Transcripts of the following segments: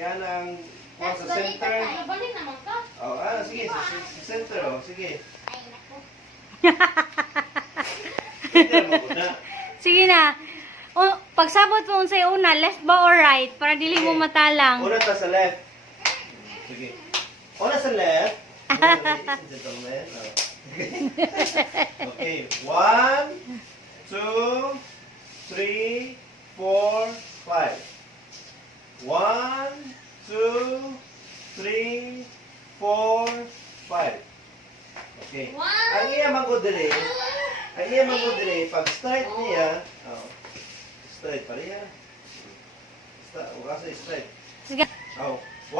Yan ang sa center. Balik naman ka. Oh, sige, sa center, oh, sige. Ay, naku. Center mo na. Sige na. O, pagsabot mo unsay una, left ba or right? Para dili mo matalang. Una ta sa left. Sige. Una sa left. Ladies and gentlemen. Okay. 1, 2, 3, 4, 5. 1, 2, 3, 4, 5. Okay. Ang iya magudre. Ang iya magudre pag straight niya, straight pa rin. Straight. Sige. 1,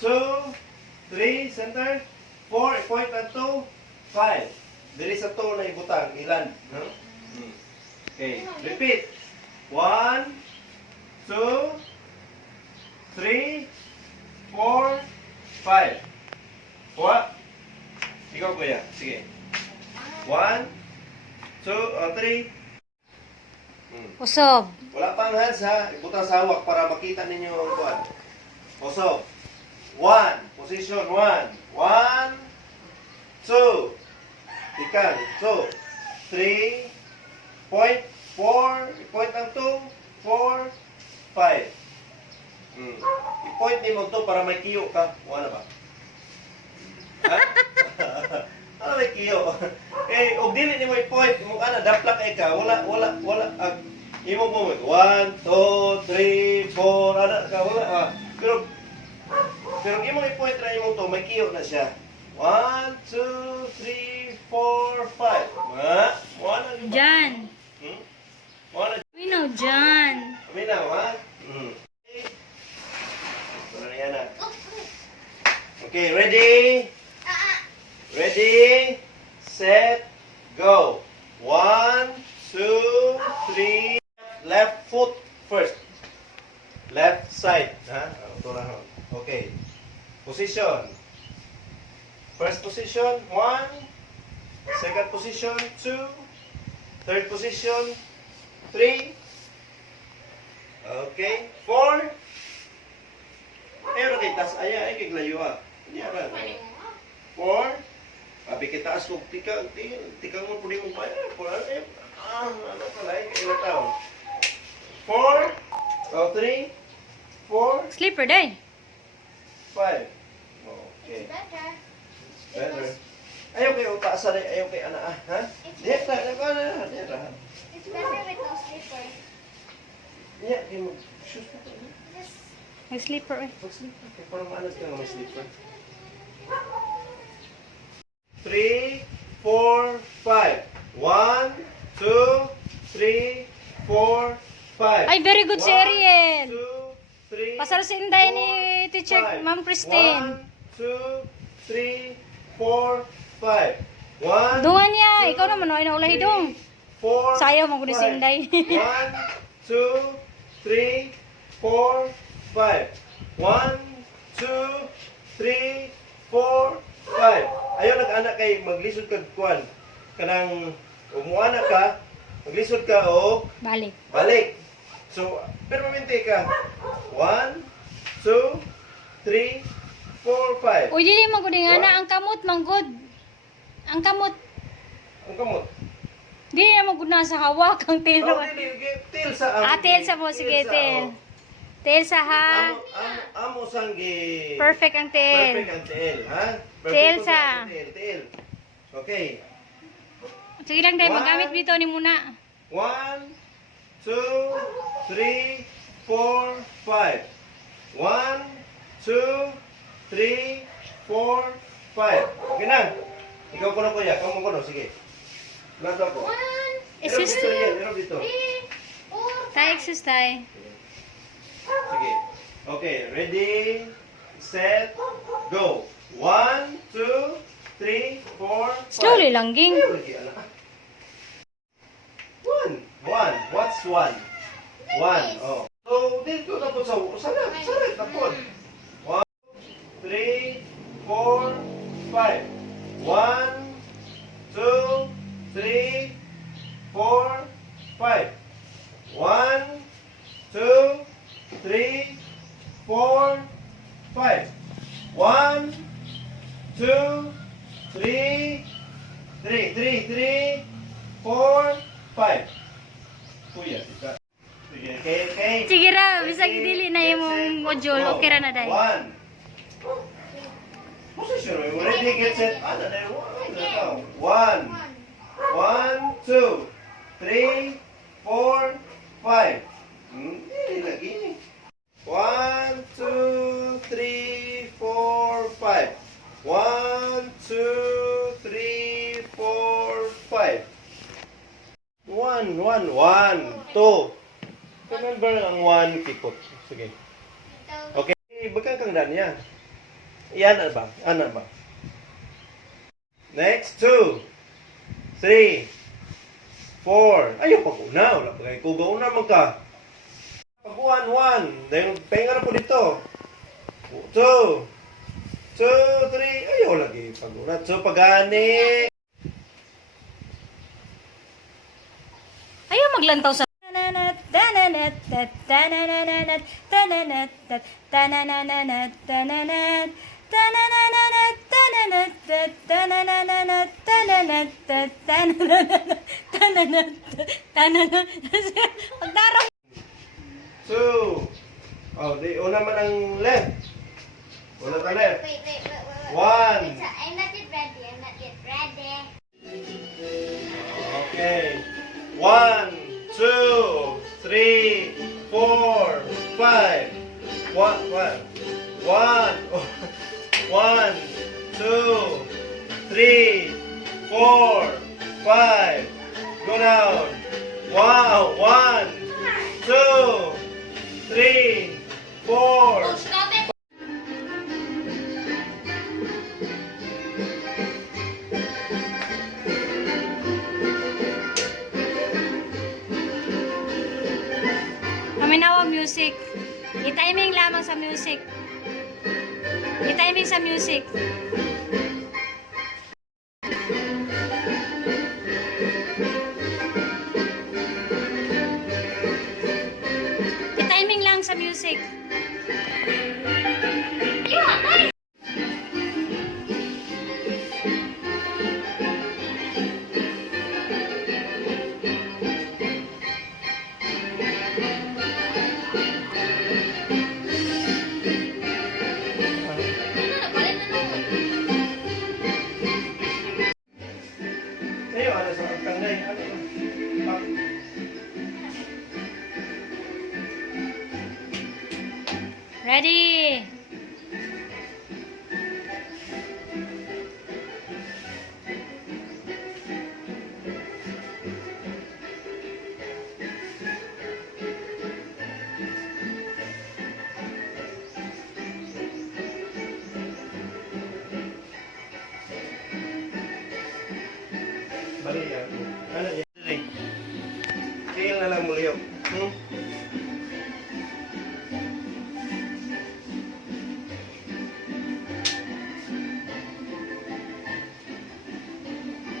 2, 3, center. 4, point at 2, 5. Dili sa 2 na ibutang, ilan? No? Okay, repeat. 1, 2, 3, 4, 5. What? Ikaw kuya, sige. 1, 2, 3. Usob. Wala pang hands ha. Ibutang sa hawak para makita ninyo ang kuwan. Also, 1. Position 1. 1, 2. Tikang. 2. 3. Point. 4. I-point ang 2. 4. 5. I-point mo to para may kiyo ka. Wala ba? Ha? Ano may kiyo? Eh, og dili ni mo i-point. Mo kana daplak ay ka. Wala. Imo mo 1, 2, 3, 4, ana ka wala. Pero imo i-point ra imo to, may kiyo na siya. 1, 2, 3, 4, 5. Wala na. Jan. Wala. We know Jan. Minaw, ha? Wala na yan, ha? Okay, ready? Ready, set, go. 1, 2, 3. Left foot first. Left side. Ha? Okay. Position. First position, 1. Second position, 2. Third position, 3. Okay. 4. Pero kay tas aya ay kay layo ha. Diya ra. 4. Abi kita as kog tikang mo pudi mo pa. Ano pala kay taon. 4. 3. 4. Sleeper day. 5. Okay. Better. Ayaw kayo utaasa rin. Ayaw kayo ana. Ha? Diya ta. Diya ta. It's better with no slipper. Diya. Diya mo. Shoes pa tayo. May sleeper eh. Mag-sleeper. Kaya parang maanad ka nga may sleeper. 3, 4, 5. 1, 2, 3, 4, 5. Ay, very good si Ariel. 1, 2, 3, Pasal si Inday ni 4, Teacher 5. Ma'am Christine. 1, 2, 3, 4, 5. 1, Dungan niya. Ikaw naman, ay naulahi dong. 4, Sayaw mo ko ni si Inday. 1, 2, 3, 4, 5. 1, 2, 3, 4, 5. Ayaw nag-anak kay maglisod ka kuan. Kanang umuana ka, maglisod ka o Balik. balik. So, permanente ka. 1, 2, 3, 4, 5. Uy, dili man gud nga na ang kamot manggod. Ang kamot. Ang kamot. Dili na magud na sa hawak ang tail. Oh, tail sa Tail sa po. Sige, tail. Tail sa ha. Amo sanggi. Perfect ang tail. Perfect ang tail, ha? Tail Perfect sa. ang tail. Okay. Sige lang dahil magamit dito ni muna. 1, 2, 3, 4, 5. 1, 2, 3, 4, 5. Okay na. Ikaw ko na kuya. Ikaw mo ko na. Sige. Lato ko. Exist. Meron dito. Tay, exist tay. Sige. Okay. Ready, set, go. 1, 2, 3, 4, 5. Slowly lang, ging. 1. What's 1? 1. Oh. So, dito na po sa salat na po. 1, 3, 4, 5. 1, 2, 3, 4, 5. 1, 2, 3, 4, dili na imong module, okay ra na dai. 1. Position. Ready, get set. Ano na yun? 1. 1, 2, 3, 4, 5. Hindi lagi. 1, 2, 3, 4, 5. 1, 2, 3, 4, 5. 1, 1, 1, 2. Remember ang 1 kikot. Sige. Okay. Bagang kang dan niya. Yan ano ba? Ano ba? Next, 2, 3, 4. Ayaw pag-una. Wala pa kayo kuga-una mo ka. Pag-1, 1. Dahil penga na po dito. 2, 2, 3. Ayaw lagi pag-una. So, pag-ani. Ayaw maglantaw sa Pagdarong. 2. Oh, di una man ang left. Una ka left. Wait. 1. I'm not yet ready. I'm not yet ready. Okay. 1, 2, 3, 4, 5. 1, 2, 3, 4, 5. Go down. Wow. 1, 2, 3, 4. Stop it. Paminawa music. I-timing lamang sa music. I-timing sa music. I-timing lang sa music. Sa'yo, ano sa tangay? Ano? Ready? Bali yan. Ano yan? Tingin na lang muli yun.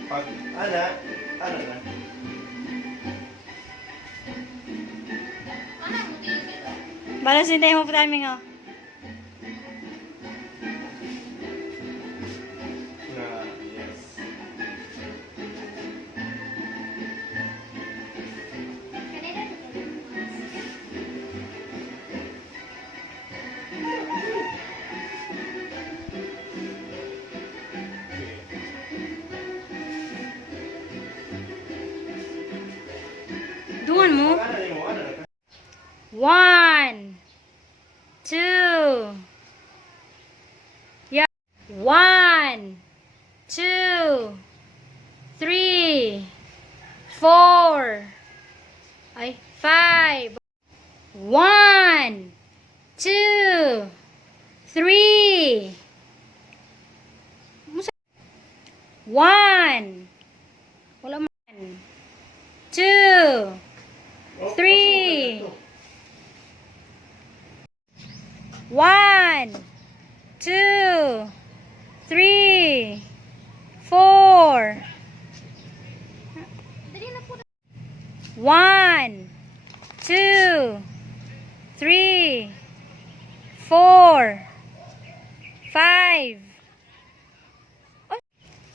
Pag, ano na? Balas din tayo mo timing oh. Na, yes. Duan mo. Ano na mo? Ano na? 1, 2. Yeah. 1, 2, 3, 4. Ay, 5. 1, 2, 3. 1. Wala man. 2, 3. 1, 2, 3, 4. 1, 2, 3, 4, 5.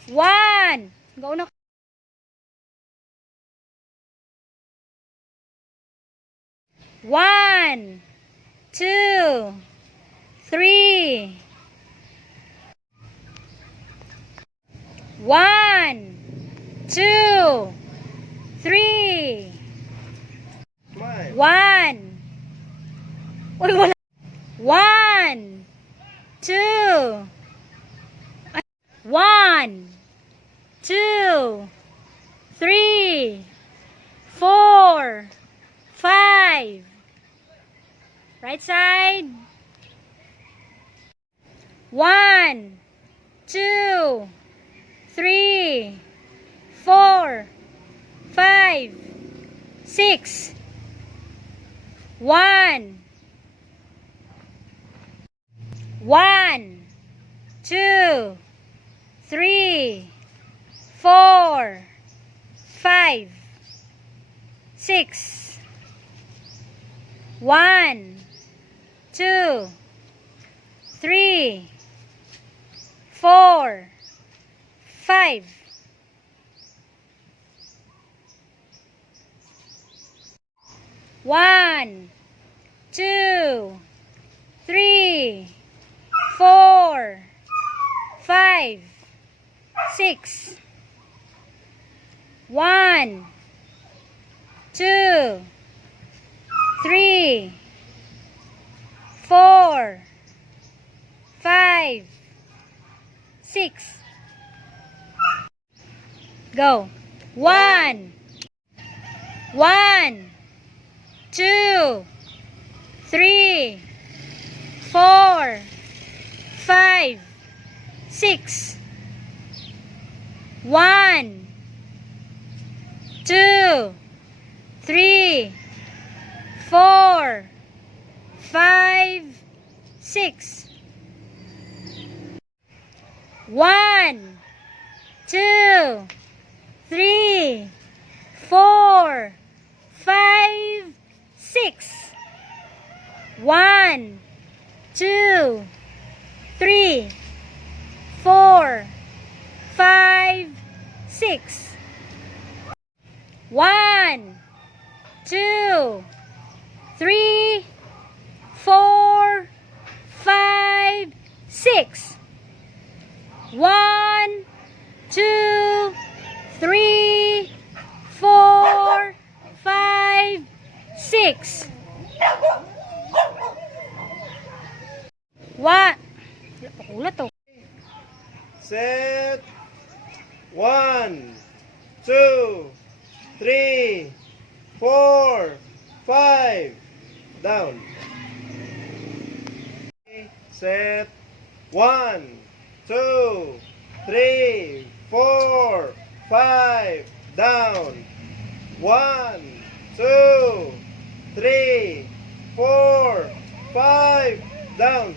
1. Go na. 1, 2, 3. 1, 2, 3. Smile. 1. Uy, wala. 1, 2. 1, 2, 3, 4, 5. Right side. 1, 2, 3, 4, 5, 6. 1, 1, 2, 3, 4, 5, 6. 1, 2, 3, 4, 5. 1, 2, 3, 4, 5, 6. 1, 2, 3, 4, 5, 6. Go. 1, 1, 2, 3, 4, 5, 6. 1, 2, 3, 4, 5, 6. 1, 2, 3, 4, 5, 6. 1, 2, 3, 4, 5, 6. 1, 2, 3, 4, 5, 6. 1, 2, 3, 4, 5, 6. What? Ulat to. Set. 1, 2, 3, 4, 5. Down. Set. 1, 2, 3, 4, 5. Down. 1, 2, 3, 4, 5. Down.